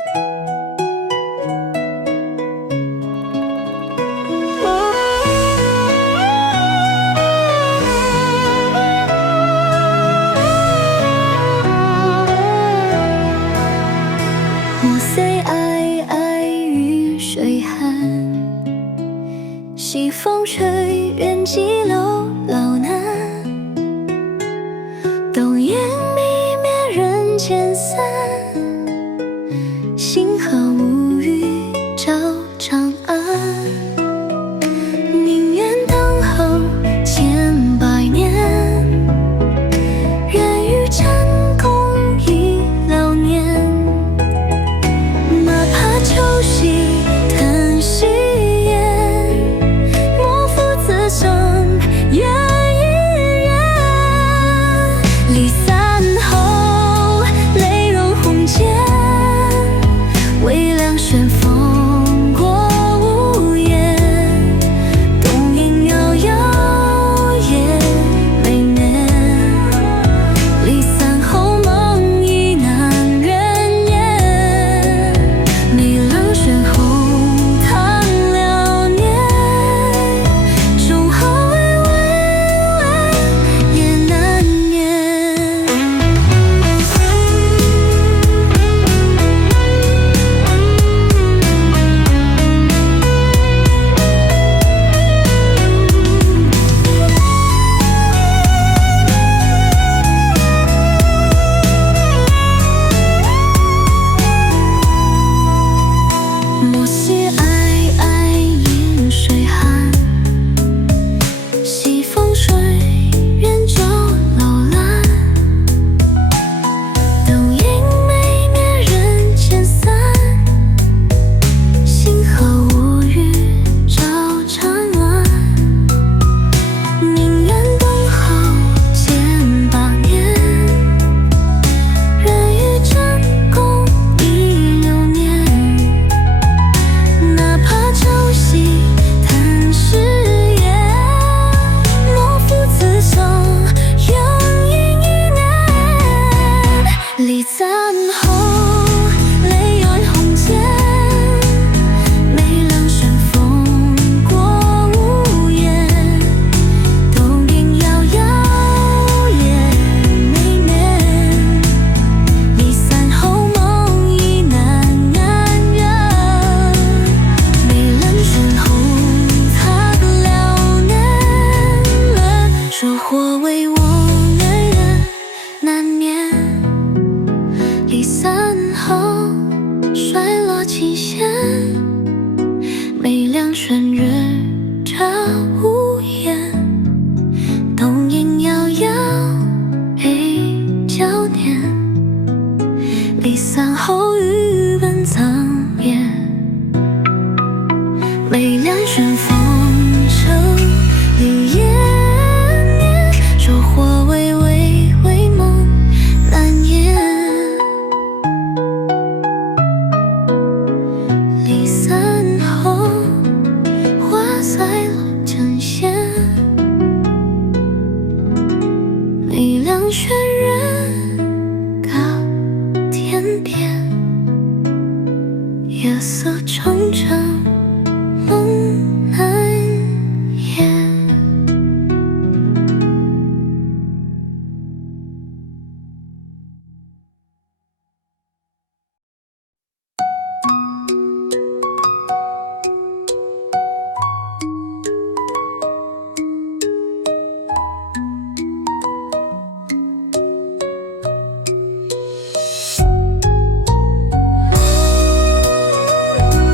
暮岁皑皑，雨水寒，西风吹，人寂寥老难。灯影迷灭，人渐散，星河无语，照长安。宁愿等候千百年，愿与战共一流年。哪怕秋夕叹息烟，莫负此生缘一缘。离散后，泪融红笺，微凉旋风过屋檐。东瀛遥遥，夜眉绵。离散后，梦已难圆言。眉冷悬红烫了年，终后微微也难眠。莫惜皑皑，饮水寒，西风吹，人旧楼兰。灯影没灭，人渐散，星河无语，照长安。宁愿等候千百年，愿与战共一流年。哪怕朝夕叹誓言，莫负此生缘一念。离散后，泪染红笺，眉冷旋风过屋檐。东瀛遥遥，夜眉绵。离散后，梦已难圆。眉冷悬红烫了年，说或为我恋人难眠。离散后，衰落期限，眉两悬日照无言。东瀛遥遥，一交念。离散后，雨奔苍烟。眉两悬风声离烟念，说或微微梦难言。离散后，花在落成线，眉两悬人高天边。夜色沉沉，梦难言。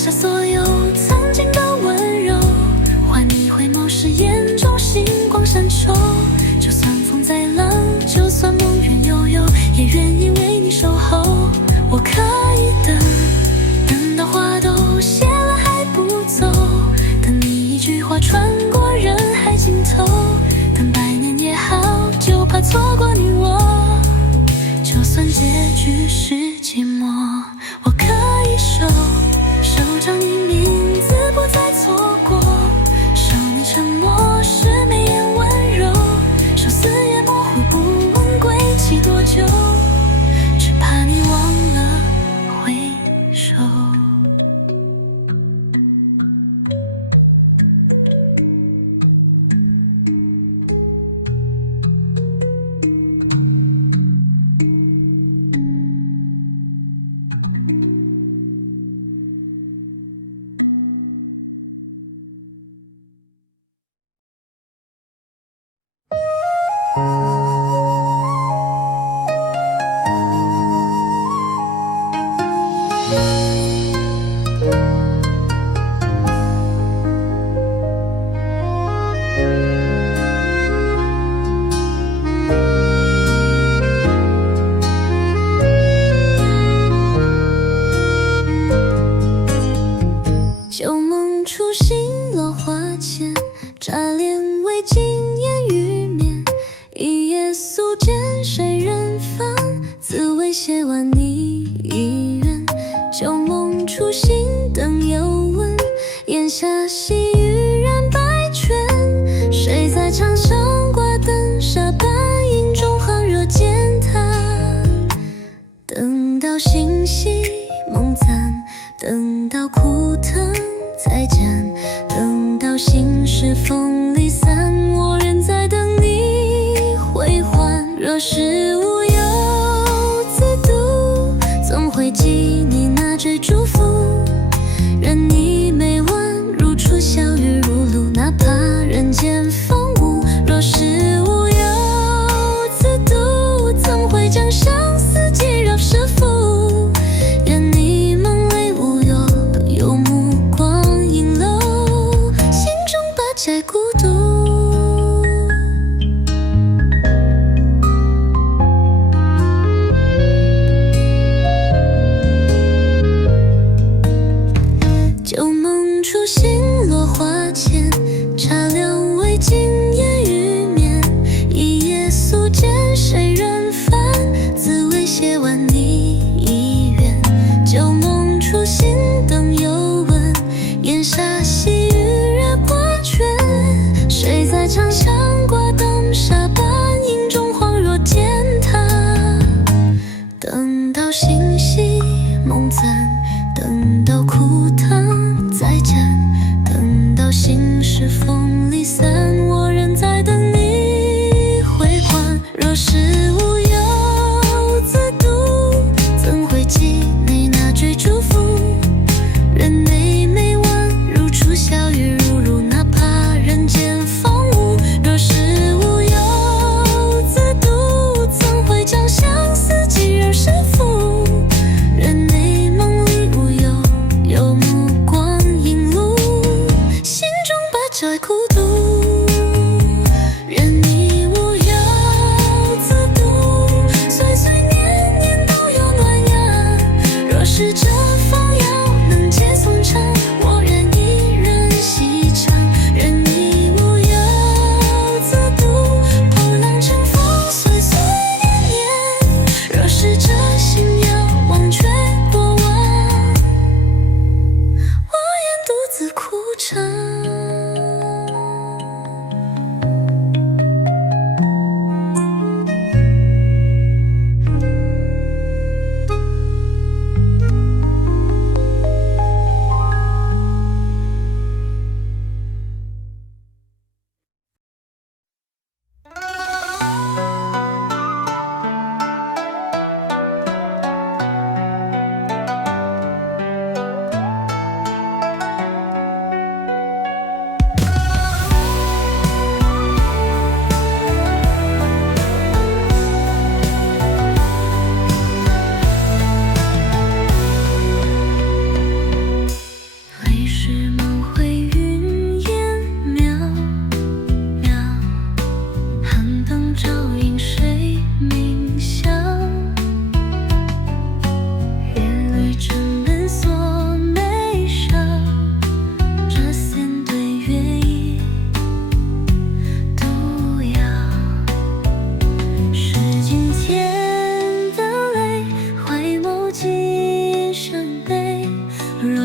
下所有曾经的温柔，换你回眸时眼中星光闪烁。就算风再浪，就算梦远悠悠，也愿意为你守候。我可以等，等到花都谢了还不走，等你一句话穿过人海尽头，等百年也好，就怕错过你我。就算结局是寂寞，我可以守着你名字不再错过，守你沉默时眉眼温柔，守四野模糊不问归期多久，只怕你忘了回首。旧梦初醒落花前，乍帘未尽烟雨眠，一夜宿见谁人芳，自未写完你一愿。旧梦初醒灯犹温，檐下细雨染白泉，谁在长巷挂灯沙半影中寒热煎炭，等到星稀梦暂，等到枯藤再见，等到心事风离散，我仍在等你回还。若是无忧自度，总会记你那句祝福，任你每晚如初晓月如露，哪怕人间风物。若是无忧自度，怎会将相思寄绕是负，愿你梦里无忧，有目光影楼，心中八载孤独。旧梦初醒落花前，茶凉未尽烟雨眠，一夜宿见谁人烦，自未写完你一愿。旧梦初醒灯犹温，檐下细雨惹破圈，谁在长巷挂灯沙半影中恍若煎炭，等到星稀梦暂，等到枯藤再见，等到心事风离散，我仍在等你回还。若是无忧自度，怎会记你那句祝福，任你每晚如初晓月如露，哪怕人间风物。若是无忧自度，怎会将相思寄人是负，任你梦里无忧，有目光影露，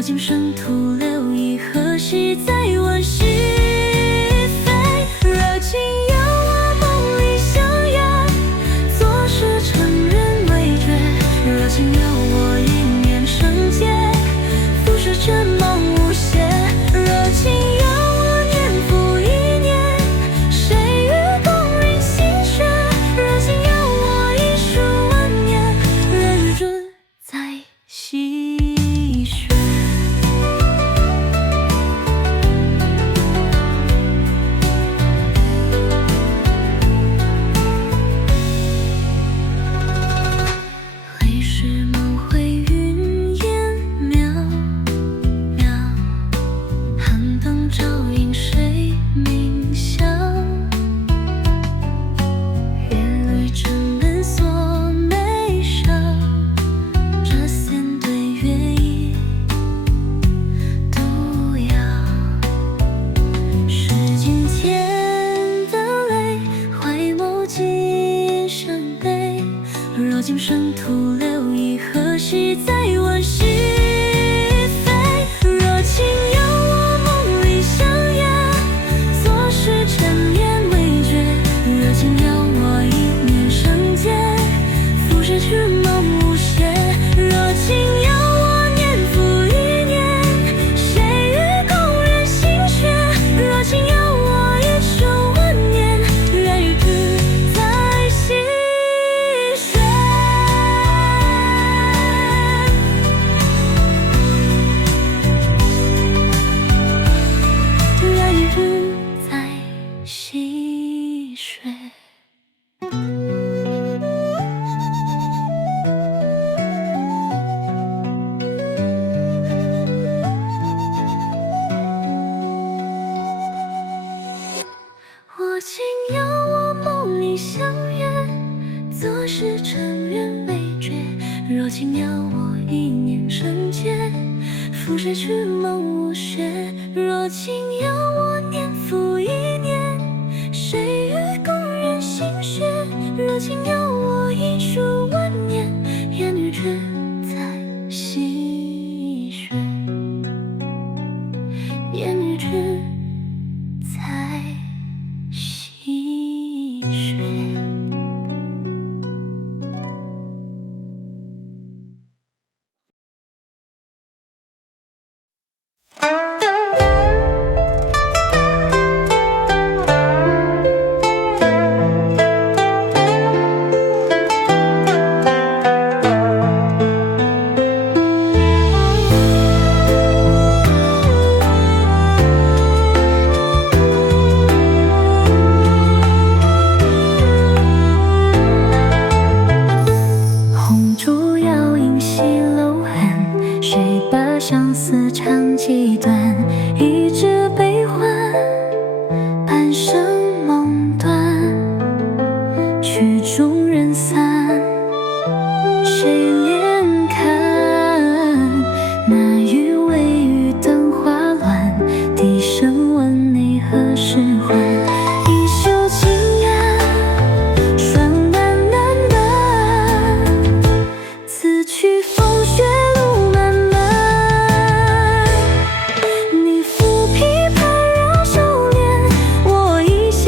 今生徒留意，何时再问是非？若今有我梦里相约，昨时成人未觉。若今有我一念成劫，浮世尘梦无邪。若今有我年复一年，谁与共人心血？若今有我一数万年，人准在戏谑。历史梦回云烟渺渺，寒灯照影谁明晓？月绿城门锁眉梢，这弦对月意独摇。是今天的泪，怀眸今生悲。若今生徒留意，何时再问是非？若今有我梦里相约，昨时尘烟未觉。若今有我一念生劫，浮世去梦无邪。若今有我年复一年，谁与共人心血？若今有我一生万年，愿与之在戏谑。愿与之在戏谑。我今有我梦里相约，昨时尘缘未觉。若今有我一念成劫，浮世去梦无邪。若今有我年复一年，谁与共人心血？若今有我一数万年，愿与之在戏谑。愿与之在戏谑。红烛摇影西楼寒，谁把相思长几段？一纸悲欢，半生梦断。曲终人散，谁怜看？那余微雨灯花乱，低声问你何时还？一袖清安，霜淡淡淡，此去风雪路漫漫。你抚琵琶绕袖帘，我一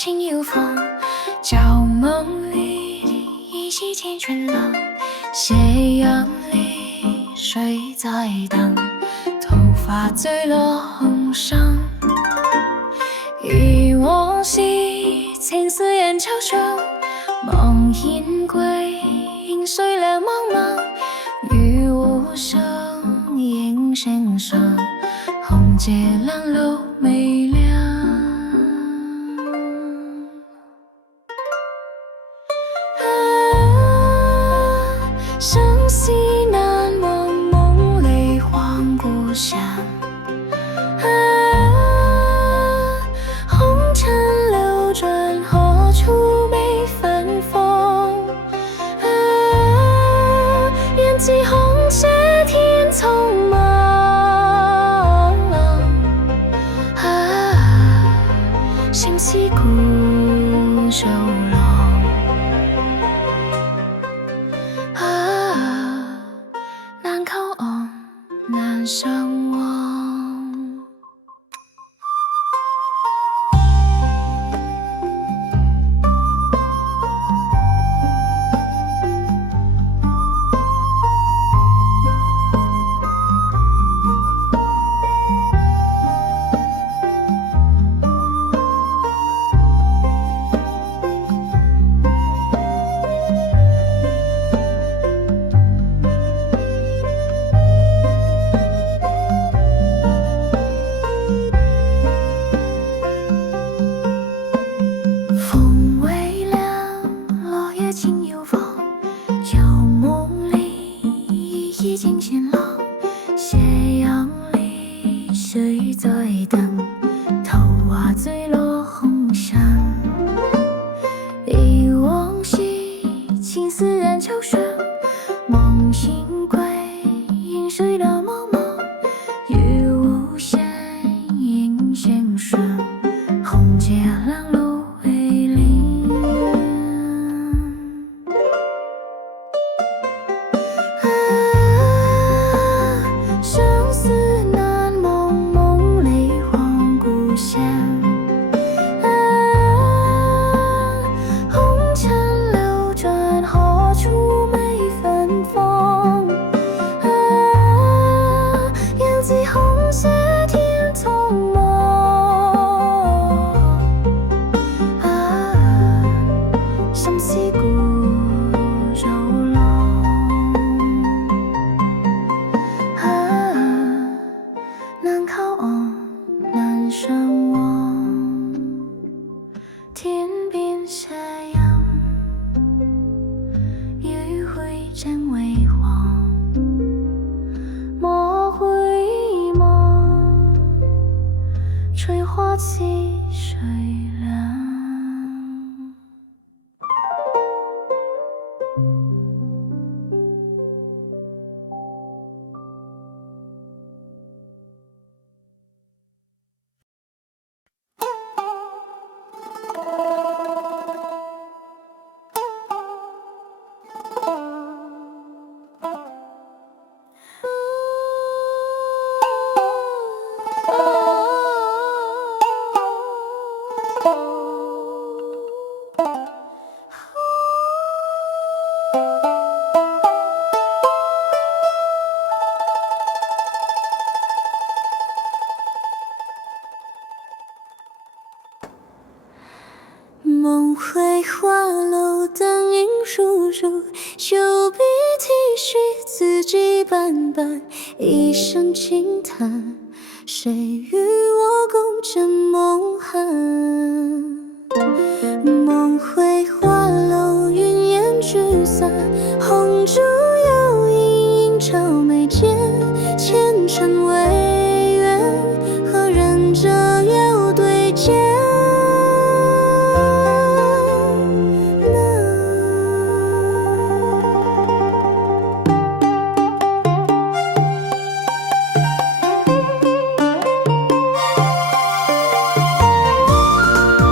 情有风，旧梦里依稀见春冷。斜阳里谁在等？头发醉落红裳。忆往昔，情丝人抽上。梦燕归，影碎两茫茫。雨无声，影声声。红街烂楼没亮。生息难忘，梦里晃故乡。红尘流转，何处没芬芳？缘起红鞋天匆忙。心系古酒楼。难靠岸，难相忘。谁在等？头发醉落红裳。忆往昔，情丝染秋霜。梦醒归，影碎了茫茫。雨无声，影声声。红街烂楼为零。生死难忘，梦里晃故乡。红尘流转，何处没芬芳？缘起红鞋天匆忙。心系古酒楼。难靠岸，难相忘。天边斜阳，余晖正微黄。莫回望，吹花起水凉。梦回花楼，灯影疏疏，袖笔提取字迹斑斑，一声轻叹，谁与我共枕梦寒？梦回花楼，云烟聚散，红烛摇影，映照眉间，前尘为缘，何人折腰对剑？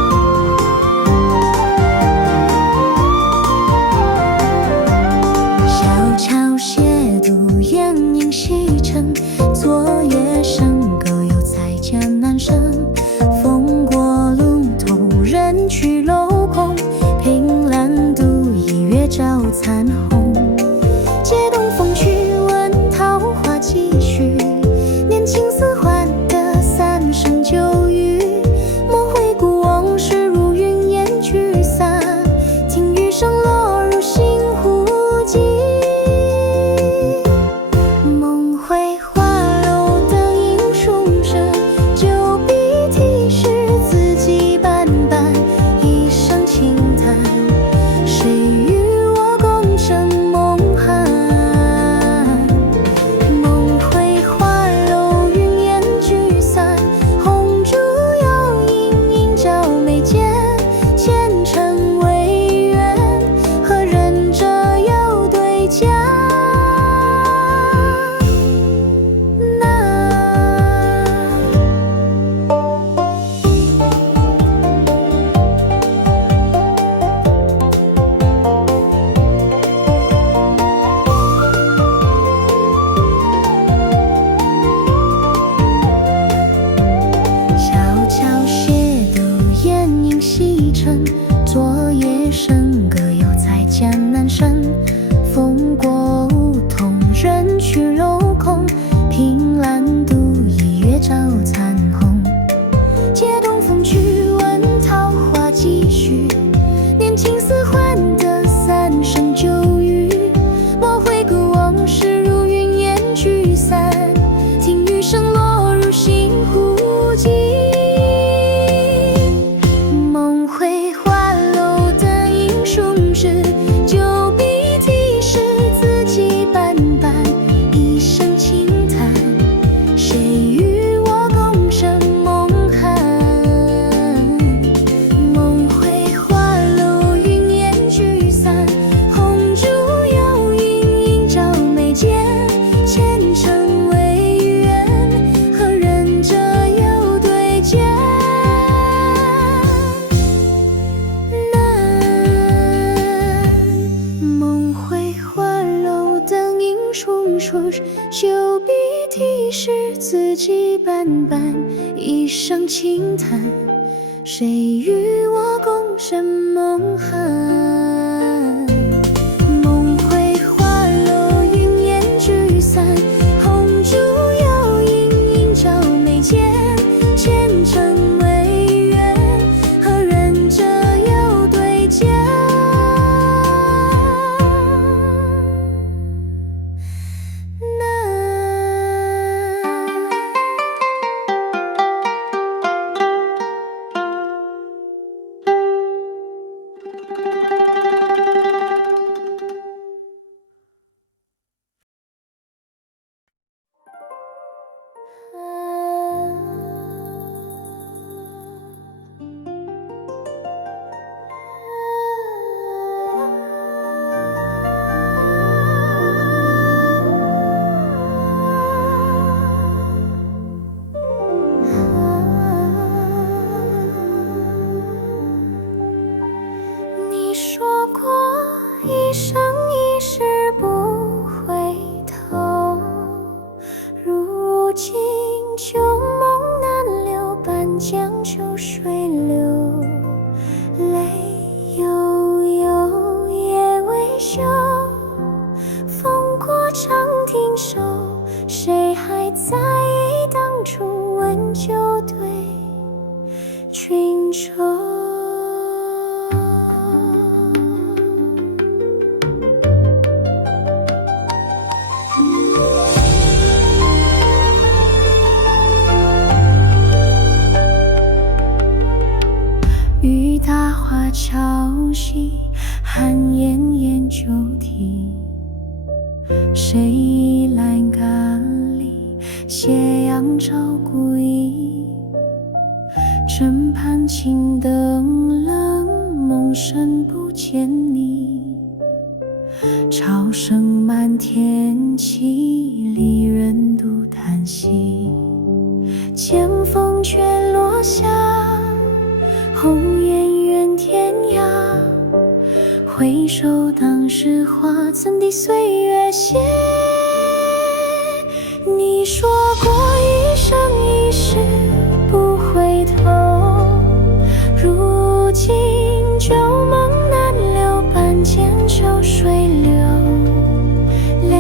借东风去，问桃花几许？年轻似幻的三生旧语，莫回顾往事如云烟聚散，听雨声落入心湖际。梦回花楼灯影重生，旧笔题诗字迹斑斑，一声轻叹，谁与我共枕梦寒？梦回花楼云烟聚散，红烛摇影映照眉间，前尘未远，何人折又对家？悄悄写读烟影西沉，昨夜笙歌犹在江南声。风过梧桐，人去楼空，凭栏度一月照残红。借东风去，问桃花几许？年轻似幻的三生旧语，莫回顾往事如云烟聚散，听雨声落入心湖际。梦回花楼灯影重至，旧笔题诗字迹斑斑，一声轻叹，谁与我共枕梦寒？梦回花楼云烟聚散，红烛摇影映照眉间，前尘未远，何人折又对家？梦回花楼灯影重重，旧笔题诗字迹斑斑，一声轻叹，谁与我共枕梦寒？梦回花楼云烟聚散，红烛摇影映照眉间，前尘未远，何人折又对家？你说过一生一世不回头，如今旧梦难留，半江秋水流，泪悠悠夜未休，风过长亭首，谁还在意当初温酒对君愁？雨打花潮汐，寒烟烟酒啼。谁倚栏杆里，斜阳照孤倚。枕畔轻灯冷，梦深不见你。潮声漫天凄，离人独叹息。剑锋却落下，红颜远天涯。回首当时话，怎敌岁月歇？你说过一生一世不回头，如今旧梦难留，半江秋水流，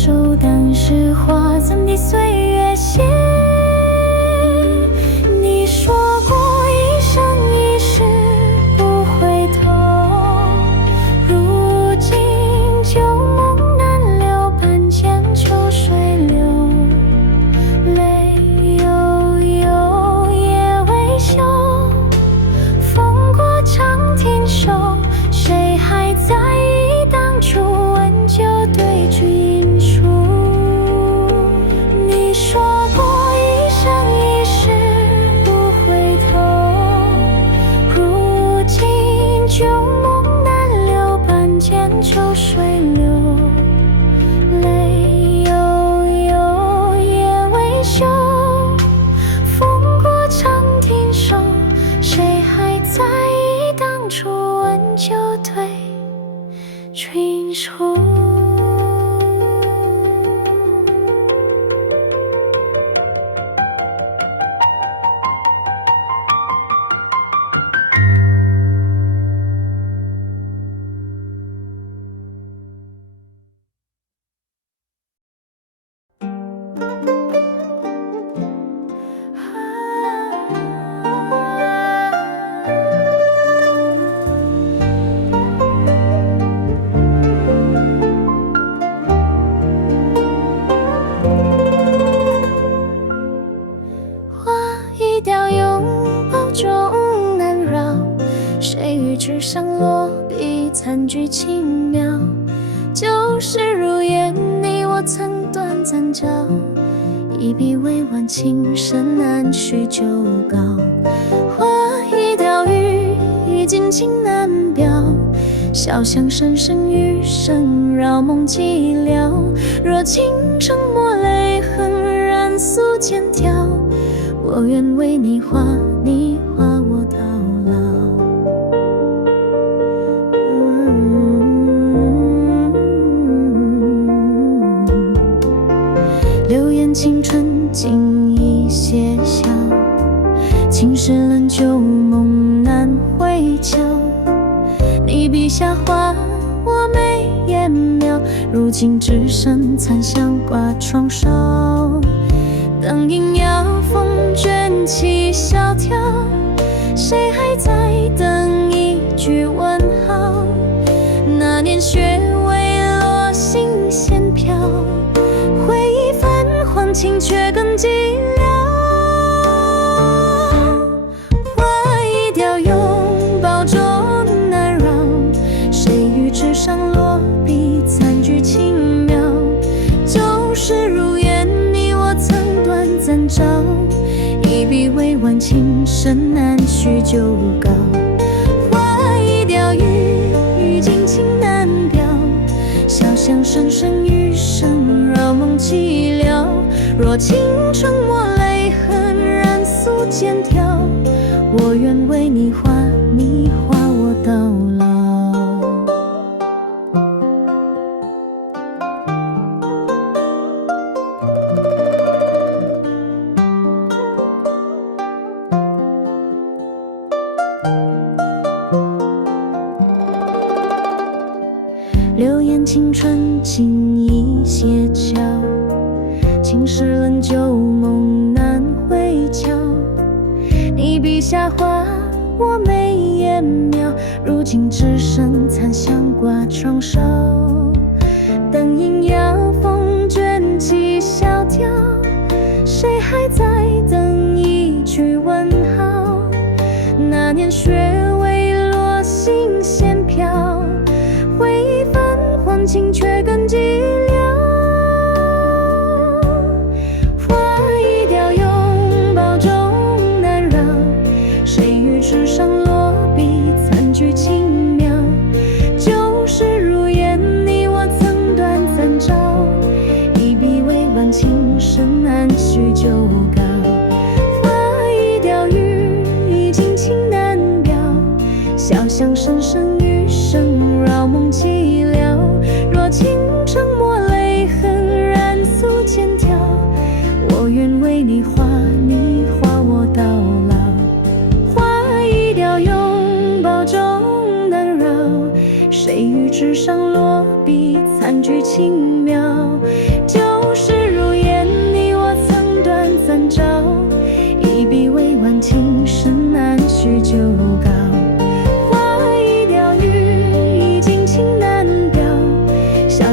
手，当时化怎的岁月线。你说过一生一世不回头，如今旧梦难留，半间秋水流，泪悠悠夜未休，风过长亭瘦，谁还在意当初温酒对君饮出？你说过一生一世不回头，如今旧梦难留，半间秋水流，泪悠悠夜未休，风过长亭瘦，谁还在意当初温酒对君出？纸上落笔，残句轻描，旧事如烟，你我曾短暂交，一笔未完，情深难续旧稿。花已凋雨，已尽情难表，笑响声声余生扰梦寂寥。若倾城墨泪痕染素笺条，我愿为你画，你画我到老。流言青春尽已歇晓，青石冷旧梦难回瞧。你笔下画，我眉眼描，如今只剩残香挂窗梢。灯影摇，风卷起萧条，谁还在等一句问号？那年雪未落，心弦飘，回忆泛黄，情却更寂寥。花已凋，拥抱中难饶，谁于纸上落笔，残句轻描。旧事如烟，你我曾短暂照，一笔未完，情深难续旧稿。花已凋，雨尽情难表，笑响声声余生扰梦寂寥。若倾城墨泪痕染素笺条，我愿为你画，你画我到老。流言青春尽已歇悄，青石冷旧梦难回瞧。你笔下画，我眉眼描，如今只剩残香挂窗梢。灯影摇，风卷起萧条，谁还在等一句问号？那年雪未落，心弦飘，回忆泛黄，情却更寂寥。花已凋，拥抱中难饶，谁于纸上落笔，残句轻描。旧事如烟，你我曾短暂照，一笔未完，情深难续旧稿。花已凋，已尽情难表，笑响声声余生扰梦寂寥。若倾城墨泪痕染素笺条，我愿为你画，你画我到老。花已凋，拥抱中难饶，谁于纸上落笔，残句轻描。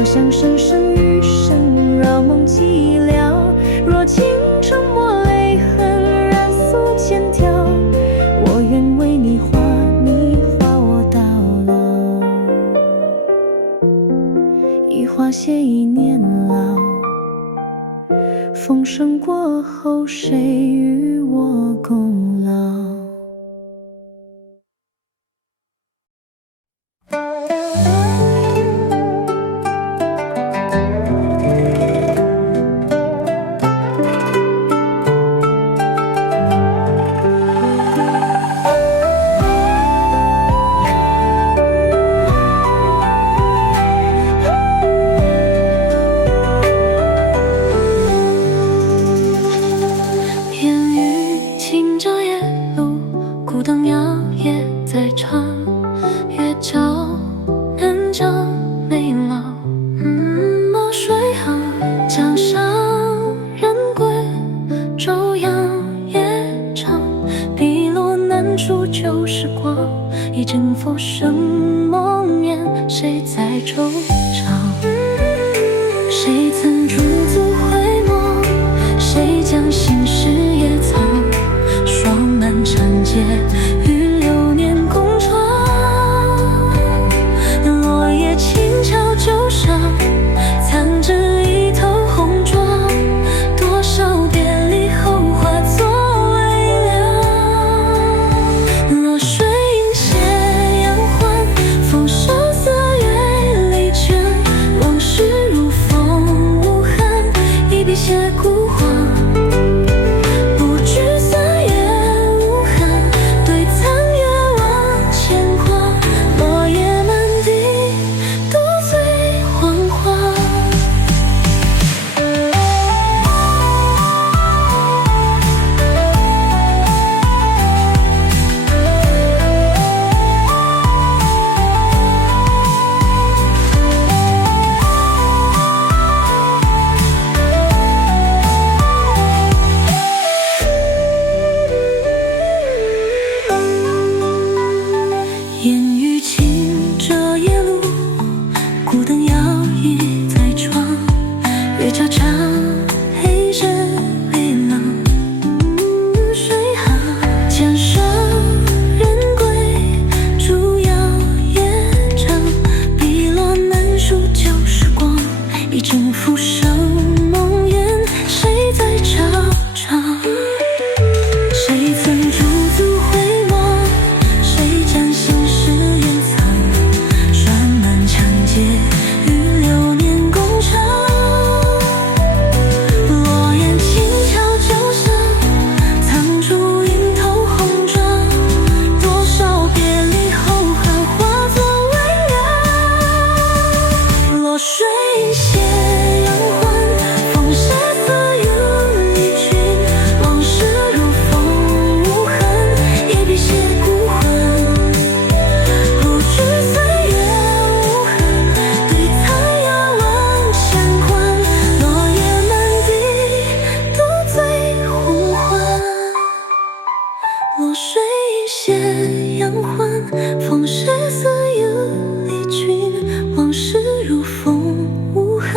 响声声雨声，绕梦寂寥。若倾城墨泪痕，染素千条。我愿为你画，你画我到老。一花谢一年老，风声过后，谁与我共老？孤灯摇曳在唱，月照人将没老。墨水行，江上人归，昼阳夜长。碧落难处旧时光，一阵浮生梦眠，谁在惆怅？谁曾驻足回眸？谁将心事也藏？霜满长街，与流年共闯。落叶轻敲旧伤，藏着一头红妆。多少别离后化作微凉。落水映斜阳欢，风收色月离卷。往事如风无痕，一笔写孤黄。孤灯摇曳在窗，月照长，黑日微冷。水行，江上人归，烛摇夜长。碧落难数旧时光，一阵浮生梦魇，谁在惆怅？谁曾驻足回眸？谁将心事掩藏？霜满长街，与流年共长。落雁轻敲旧声，藏住云头红妆。多少别离后恨，化作微凉。落水映斜阳欢，风斜色又离去。往事如风无痕，一笔写孤魂。不知岁月无痕，对残阳望乾坤。落叶满地，独醉红昏。落水映斜阳欢，风斜色又离去。往事如风无痕。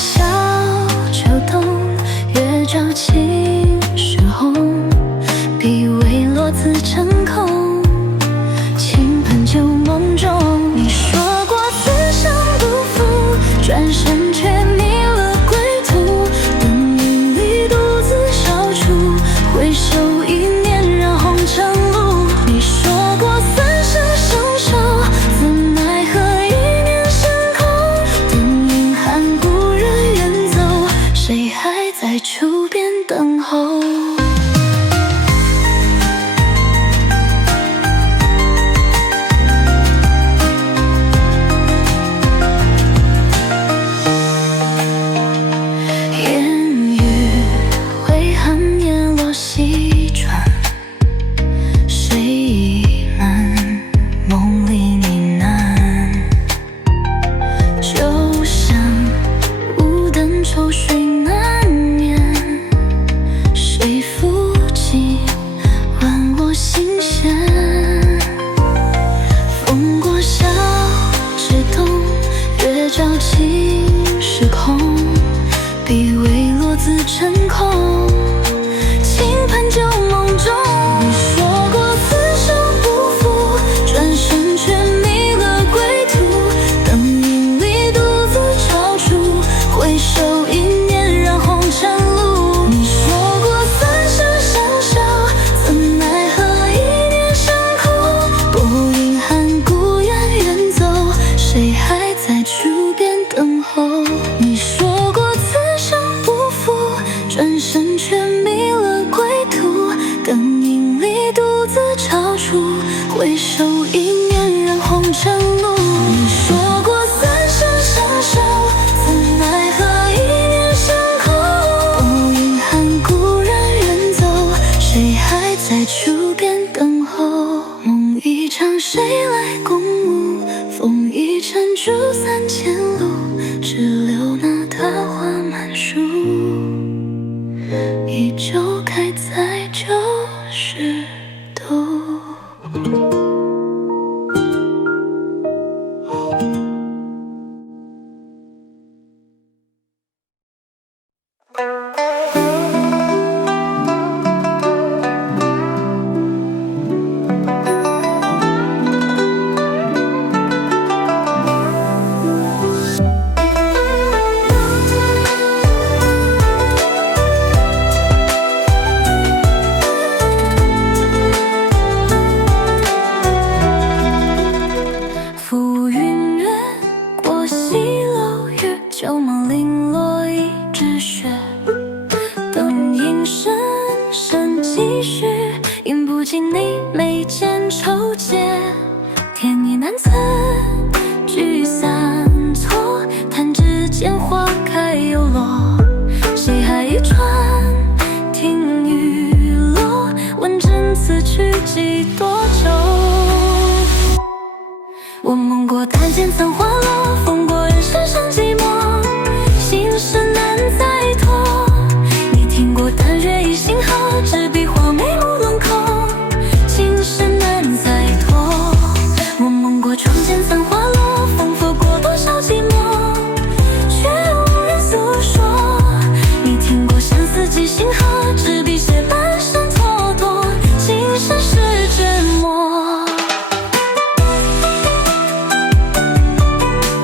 小秋冬，月照青石红，笔微落自成空，倾盆旧梦中。你说过此生不负，转身却迷了归途，灯影里独自踌躇，回首一念染红尘路。你说过三生相守，怎奈何一念成空，灯影寒故人远走，谁还在处边等候？照青石空，笔微落自成空，倾盆旧梦中。你说过此生不负，转身却迷了归途，灯影里独自踌躇，回首一念染红尘路。你说过三生相守，怎奈何一念成空，薄云寒故人远走，谁还在处边等候？你说过此生不负，转身却迷了归途，灯影里独自踌躇，回首一念染红尘路。你说过三生相守，怎奈何一念成空，薄云寒故人远走，谁还在处边等候？梦一场谁来共舞，风一尘烛三千路，只留那桃花满树，依旧开在旧时途。浮云越过西楼，月旧梦零落一纸雪，灯影深深几许，映不尽你眉间愁结。天意难测，聚散错，弹指间花开又落，谁还一船听雨落，问真此去几多久？我梦过檀间曾花落，风过人世上寂寞，心事难再托。你听过淡月一星河，执笔画眉目轮廓，情事难再托。我梦过窗前曾花落，风拂过多少寂寞，却无人诉说。你听过相思几星河，执笔写半生蹉跎，情深是折磨。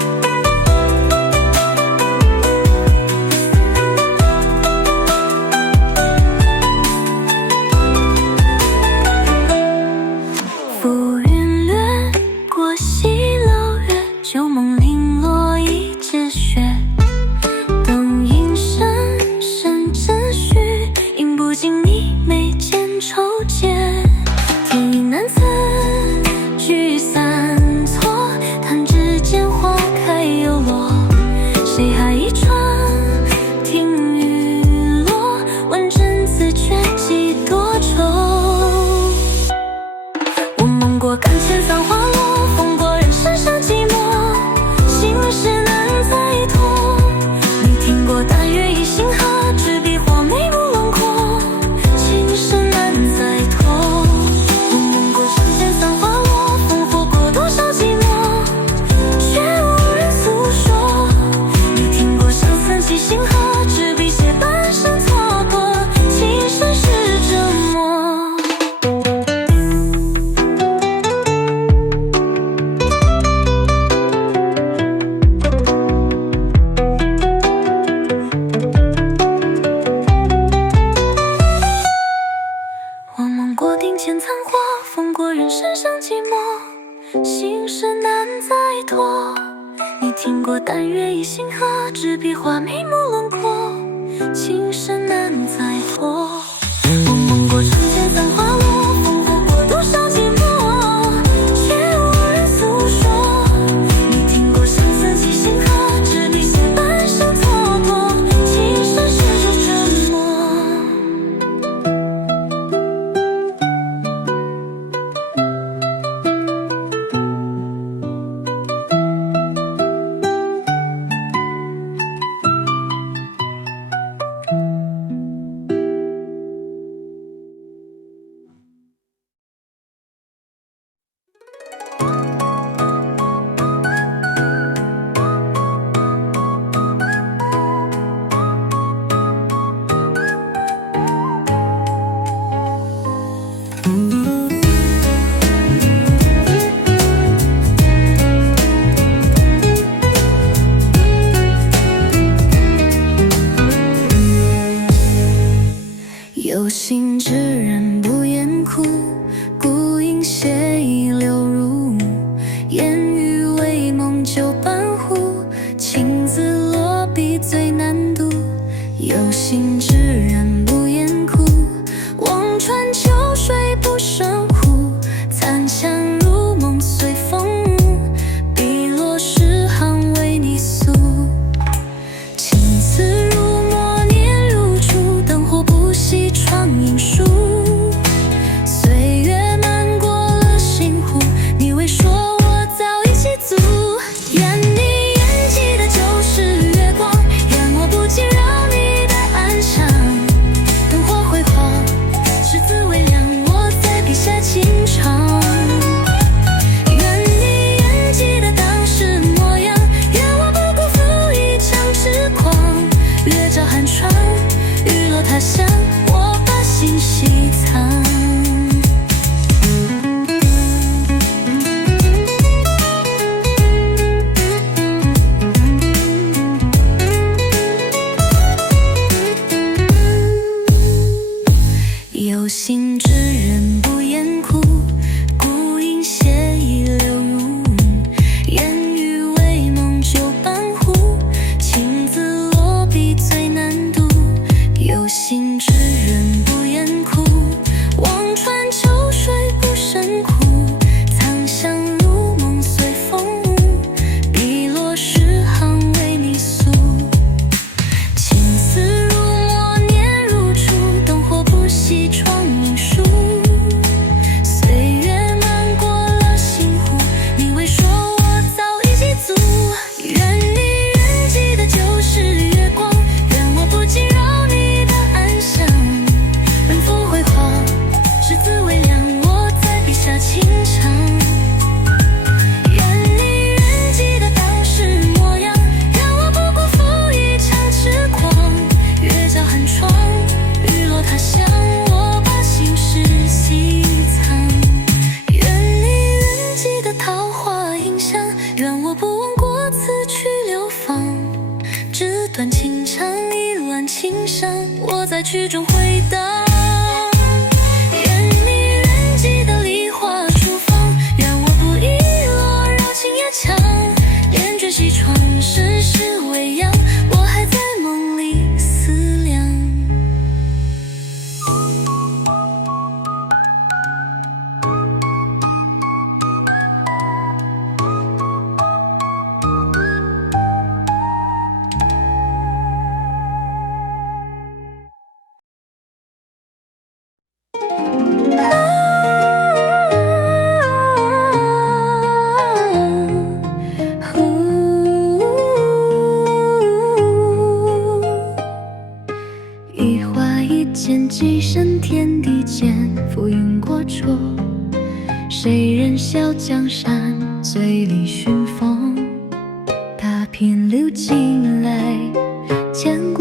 星河，执笔写半生错过，情深是折磨。我梦过庭前残花，风过人世上寂寞，心事难再托。你听过但愿一星河，执笔画眉目轮廓，情深难再破。我梦过窗前残花落，烽火过多少寂寞，却无人诉说。你听过生死几星河，执笔写半生错过，情深是折磨。有心之人不言哭，孤影斜倚流入，烟雨为梦酒半壶，情字落笔最难读。有心之人不言哭，望穿秋水不胜壶，残香如梦随风舞，笔落诗行为你诉。情字如墨念如初，灯火不熄窗影疏。岁月漫过了心湖，你未说我早已记足。愿你眼记的就是月光，愿我不惊扰你的安详。灯火辉煌，是滋味凉，我在笔下轻唱。愿你眼记的当时模样，愿我不辜负一腔痴狂。月照寒窗，雨落他乡，我把心细藏。有心之人不言哭，孤影斜倚流入，烟雨为梦酒半壶，情字落笔最难读。有心之人不言哭，望穿秋水不胜苦，残香如梦随风舞，笔落诗行为你诉。情丝如墨念如初，灯火不熄窗影疏。岁月漫过了心湖，你未说我早已记足。愿你愿记的就是月光，愿我不惊扰你的安详。奔赴辉煌，是滋味凉，我在笔下轻唱。愿你愿记得当时模样，愿我不辜负一腔痴狂。月照寒窗，雨落他乡，我把心事细藏。愿你愿记得桃花映香，愿我不忘过此去流芳。纸短情长，一乱情伤，我在曲中回荡。愿你愿记得梨花初放，愿我不遗落绕情也强。烟卷西窗，世事未央，我还在梦里思量。一花一剑，几声天地间，浮云过绰。谁人笑江山，醉里寻风？踏片流进来，千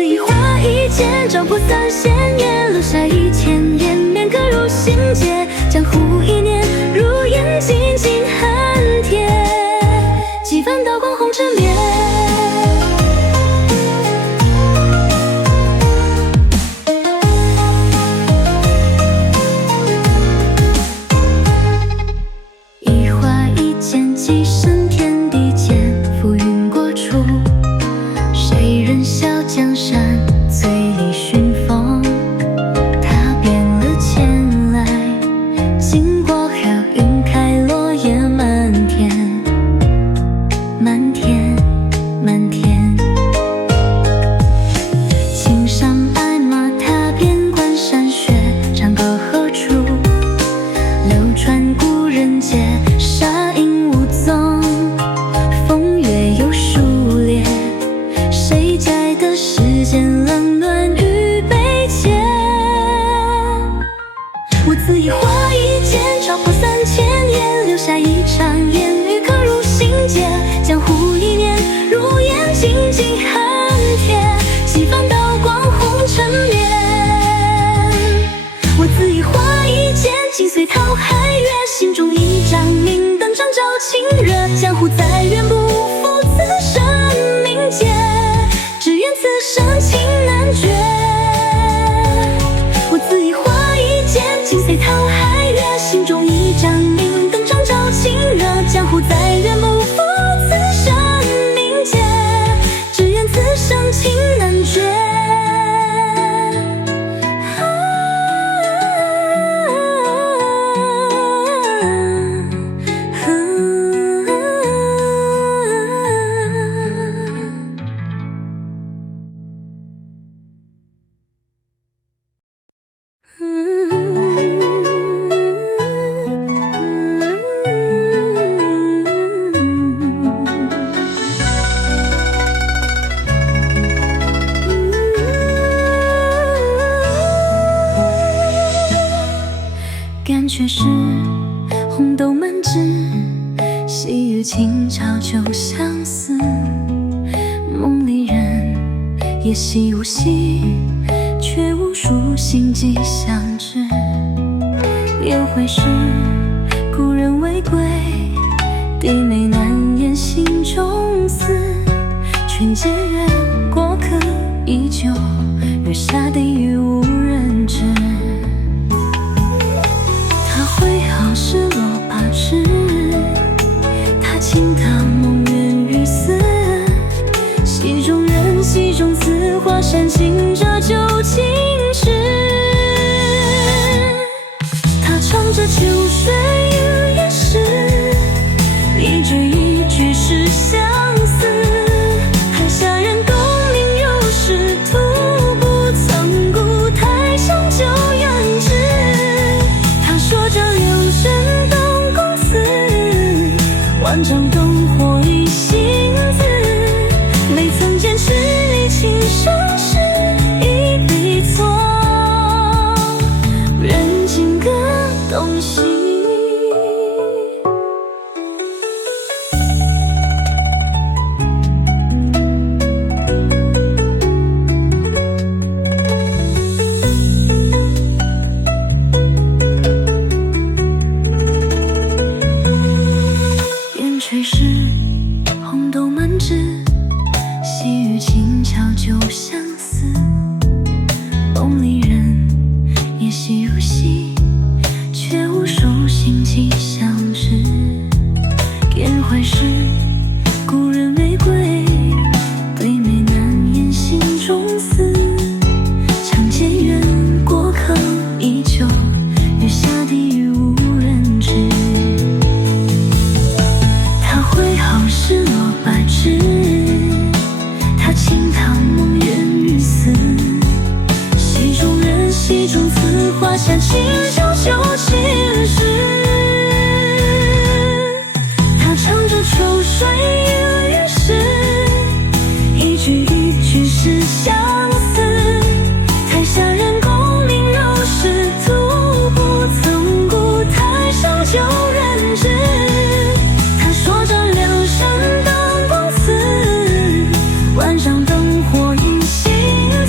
自一花一剑，照破三千年，留下1000年，面刻入心间。江湖一念，如烟尽尽寒天，几番刀光红尘灭。一花一剑，寄身天地间，浮云过处，谁人笑江山，醉里寻风。踏遍了千来，经过好云开，落叶满天，满天，满天。青山白马，踏遍关山雪，长歌何处？流传古人间，沙影无踪，风月又疏烈。谁摘得世间冷暖与悲切？我自一花一剑，照破3000年，留下一场烟雨刻入心间。江湖一念，如烟尽尽寒天，几番刀光红尘灭。我自一花一剑，击碎桃海月，心中一盏明灯照照清热。江湖再远，不负此生命劫，只愿此生情难绝。我自一花一剑，击碎桃海月，心中一盏明灯照照清热。江湖再远，不负此生命劫，只愿此生情难绝。感觉是红豆满枝，细雨轻潮就相思。梦里人也习无息，却无数心悸相知。莲会时，故人未归，低眉难掩心中思。劝解人，过客依旧，月下地狱无人知。他挥毫失落8尺，他轻踏梦远于斯。戏中人，戏中词，画煽情，这究竟是？他唱着秋水与夜市，一句一句是相思。海下人功名有时，徒不曾顾，台上旧缘知。他说着留神当公子，万丈灯火一心字。没曾见十里情深是一笔错，人情各东西。边吹时，红豆满枝，细雨轻巧就相思。梦里人也习如戏，却无数心悸相知。遍怀时，故人未归，对眉难掩心中思。长剑远，过客依旧，月下地狱无人知。他挥毫失落8尺，他轻踏梦远于斯。戏中人，戏中词，画煽情，久久情诗。他唱着秋水与月市，一句一句是相思。台下人功名有时，徒不曾顾，台上旧人知。他说着留神当公子，万丈灯火一心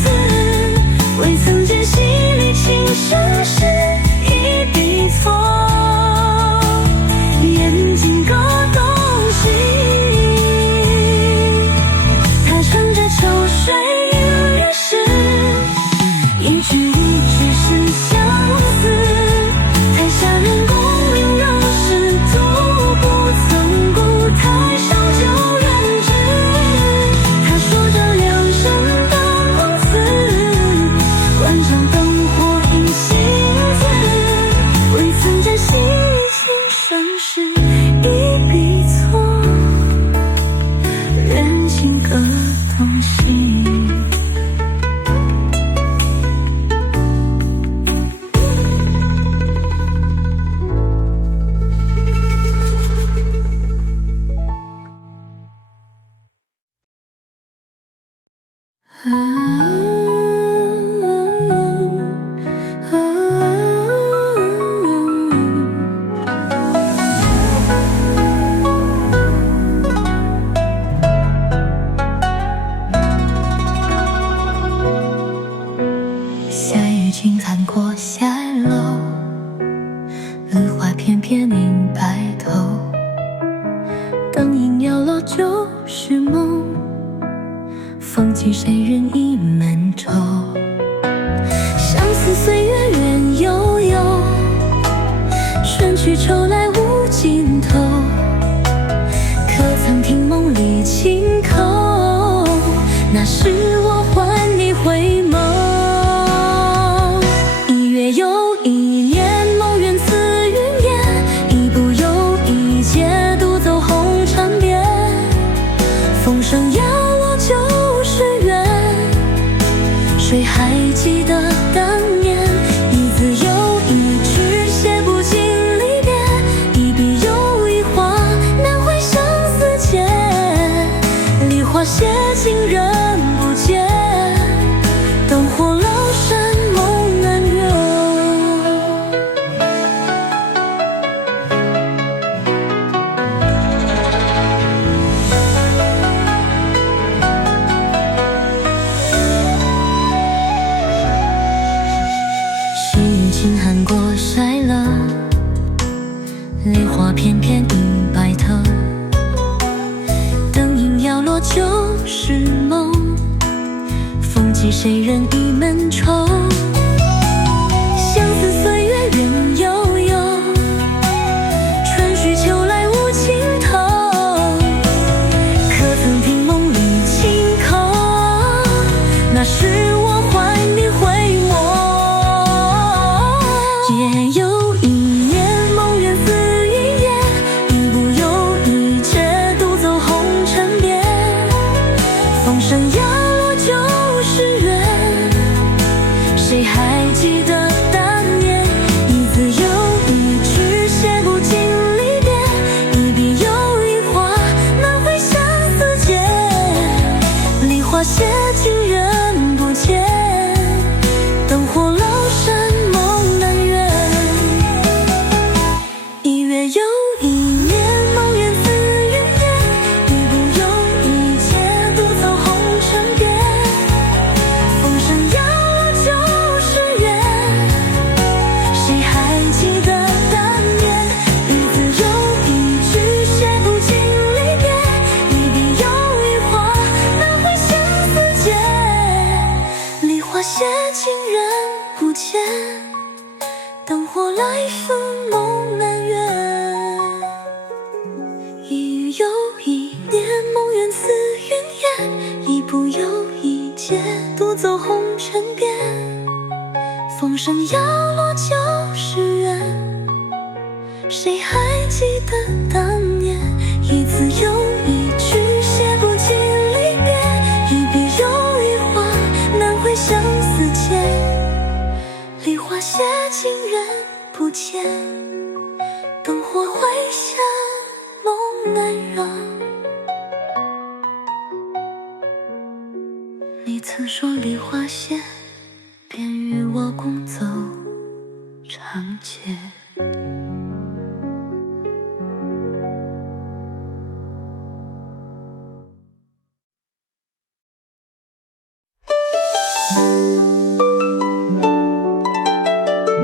城市一笔错，眼睛各东西。它乘着秋水映月时，一句一句是相思。台下人功名仍是徒，不曾顾台上旧人知。他说着两声的公词，关上灯火凭心思，未曾将细心审视，一笔错，缘尽各东西。下雨轻弹过下楼，绿花片片映白头，灯影摇落就是梦，风起谁人倚门愁。相思岁月远悠悠，春去秋来无尽头。可曾听梦里轻叩，那是我唤你回眸。一月又一年，梦缘似云烟，一步又一阶，独走红尘边。风声摇落就是缘，谁还记得当年？一字又一句，写不尽离别，一笔又一画，难绘相思结。梨花谢尽人不见，灯火阑珊梦难圆。细雨轻寒过晒了，梨花片片映白头。灯影摇落就是梦，风起谁人倚门愁。相思岁月远悠悠，春去秋来无尽头。可曾听梦里轻叩，那是我唤你回眸。夜又一年，梦缘似云烟，一步又一阶，独走红尘边。风声摇落就是缘，谁还记得当年？一字又一句，写不尽离别，一笔又一画，难绘相思结。梨花谢尽人不见，灯火阑珊梦难圆。一月又一年，梦缘似云烟，一步又一阶，独走红尘边。风声摇落就是缘，谁还记得当年？一字又一句，写不尽离别，一笔又一画，难绘相思结。梨花谢尽人不见，灯火来分梦难圆。一月又一年，梦缘似云烟，一步又一阶，独走红尘边。风声摇落就是缘，谁还记得当年？一字又一句，写不尽离别，一笔又一画，难绘相思结。梨花谢尽人不见，灯火会下梦难圆。你曾说梨花谢，便与我共走长街。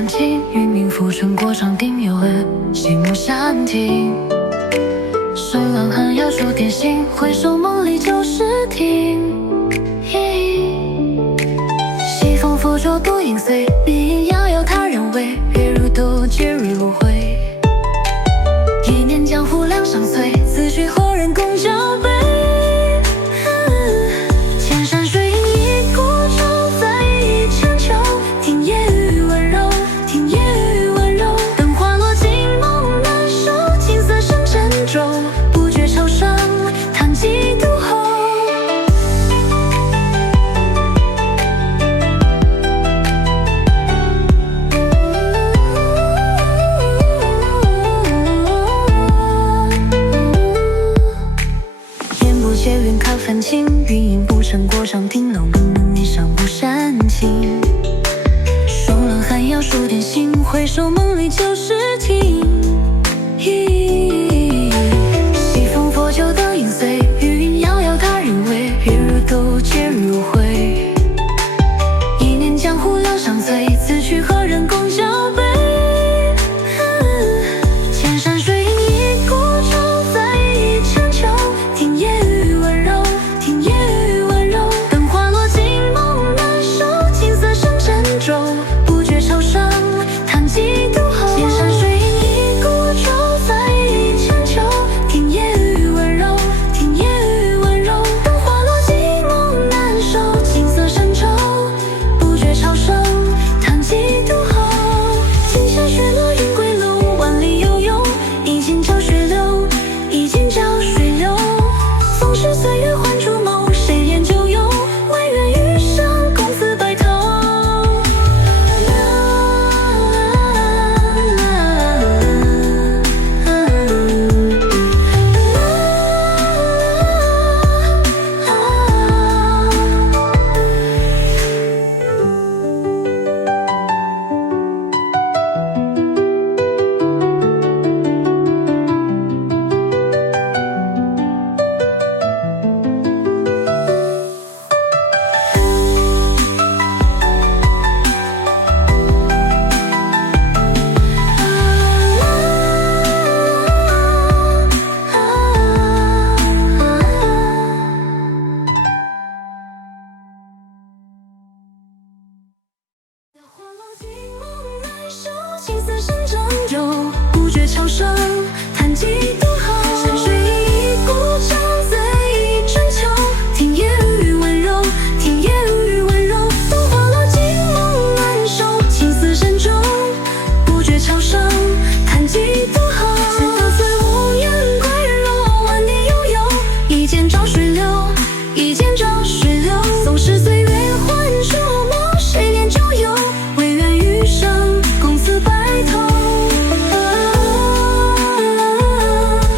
山青，云冥浮沉过长汀，有恨心木山亭。手浪寒摇数点星，回首梦里旧时听。西风拂舟独影碎，笔影遥遥他人味，月如豆，节日无悔。一念江湖两相随，此去何人共交杯？千山水影一孤舟，在一千秋。听夜雨温柔，听夜雨温柔。灯花落尽梦难收，青色生沉舟。不觉潮生，叹几度后。斜云看繁星，云影不成过长汀，楼门一上不煽情。霜冷寒摇数点星，回首梦里旧时听。西风拂酒灯影碎，余韵遥遥他人味，月如豆，节日无悔。一念江湖两相随，此去何人共交杯？千山水影一孤舟，在一千秋。听夜雨温柔，听夜雨温柔。灯花落尽梦难收，青色生沉舟。不觉潮生，叹几度后。千山水影一孤舟，在一千秋。听夜雨温柔，听夜雨温柔。灯花落尽梦难收，青色深愁。不觉潮生，叹几度后。今宵雪落云归楼，万里悠悠。一剑照水流，一剑照水流。纵使岁月换逐梦，谁言旧游？唯愿余生共此白头。花落尽梦难收，青丝生沉舟。不觉潮生，叹几度后。山水影一孤舟，在一春秋。听夜雨温柔，听夜雨温柔。灯花落尽梦难收，青丝深舟。不觉潮生，叹几度后。似刀碎无言归柔，万年悠悠。一剑照水流，一剑照水流。纵使岁月换逐梦，谁念旧游？唯愿余生共此白头。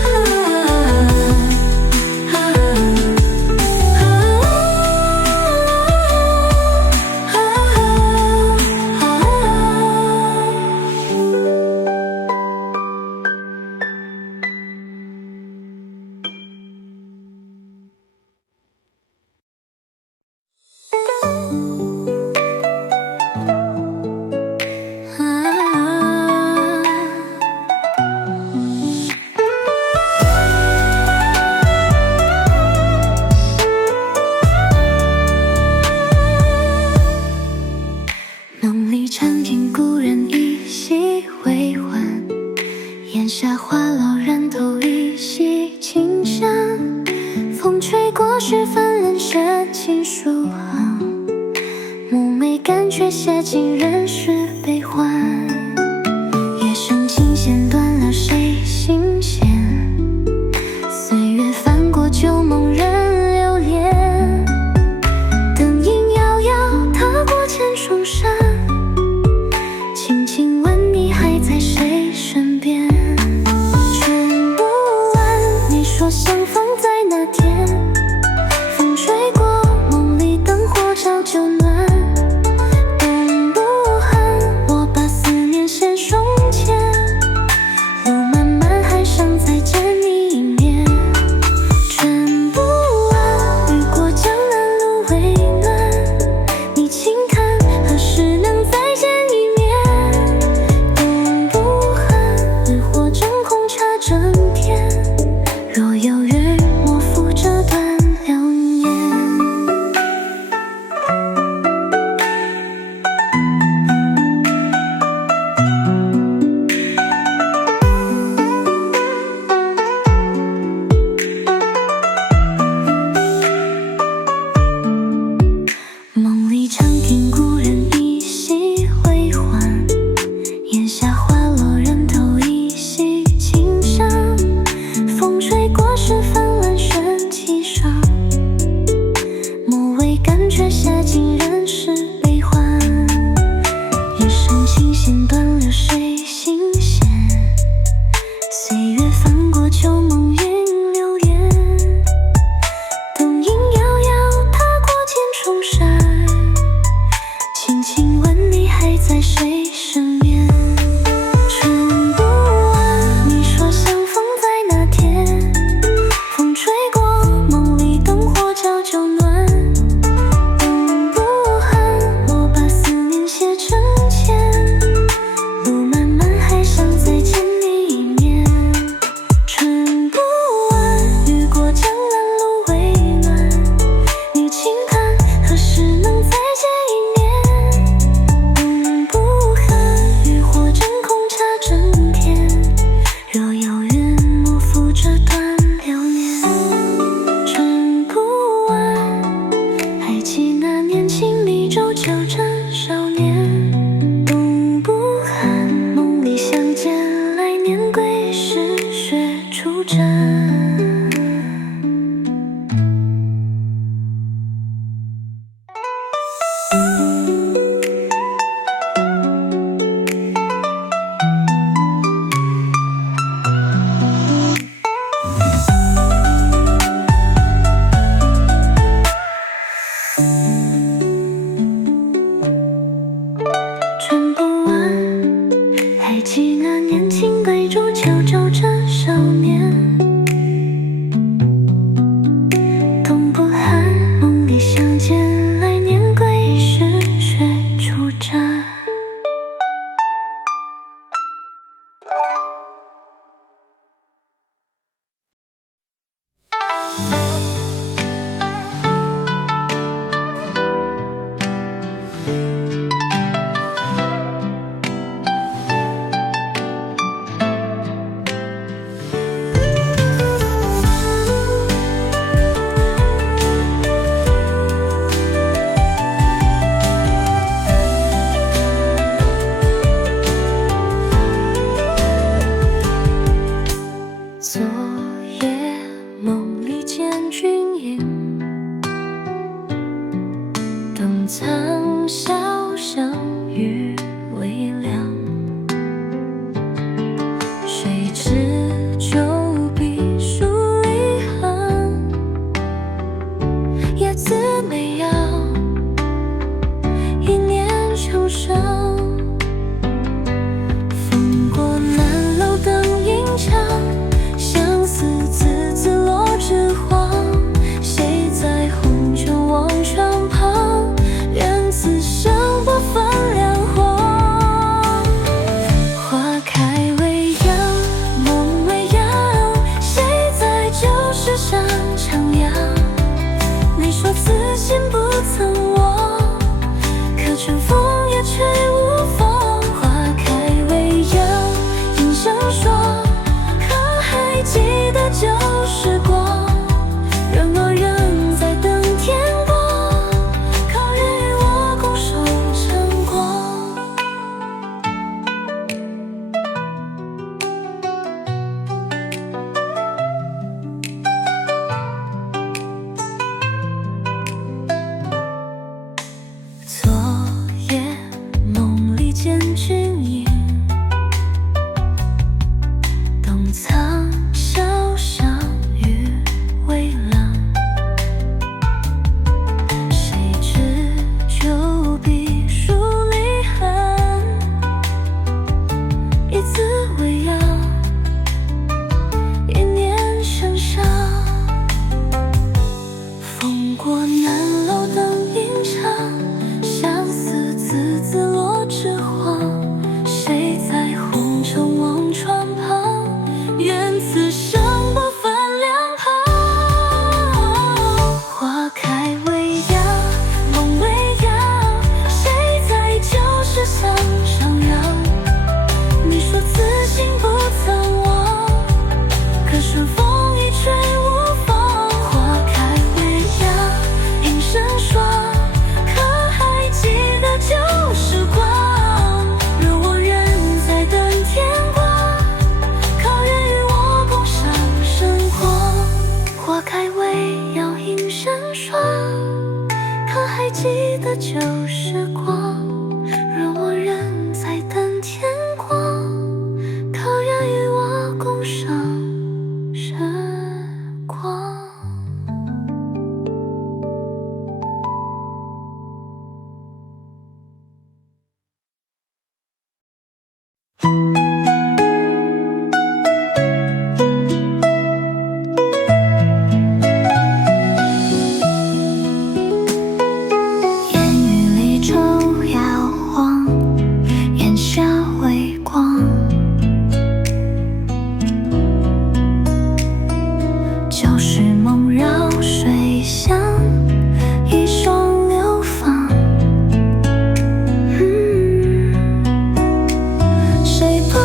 记那年青梅煮酒浇着少年，冬不寒，梦里相见，来年归时却出战。昨夜梦里见君影，等残宵相遇微凉。谁知旧笔书离痕，叶子美药，一念成伤。风过南楼灯影墙，相思字字落知黄，谁在红尘望窗旁，愿此生不分两荒。花开未央，梦未央，谁在旧时上徜徉？你说此心不曾忘，可春风也吹无妨。花开未央，音声说，记得旧时光，愿我仍在等天光，靠月与我共守晨光。昨夜梦里见君影，等苍相遇微凉。谁知旧笔书离痕，一字未央，一念成伤。风过南楼灯影长，相思字字落知黄。谁在红尘望窗旁，愿此生不分两旁。花开未央，梦未央，谁在旧时相徜徉？你说此心不曾忘，可春风一吹无妨。花开未央，音声爽，可还记得旧时光？若我仍在等天光，靠月与我共赏晨光。花开未央，音声爽，可还记得旧时光？若我仍在等天光，靠月与我共赏晨光。烟雨里昼摇晃，檐下微光，旧时梦绕水乡，一双流芳。谁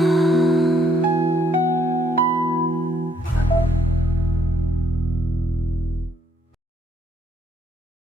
啊。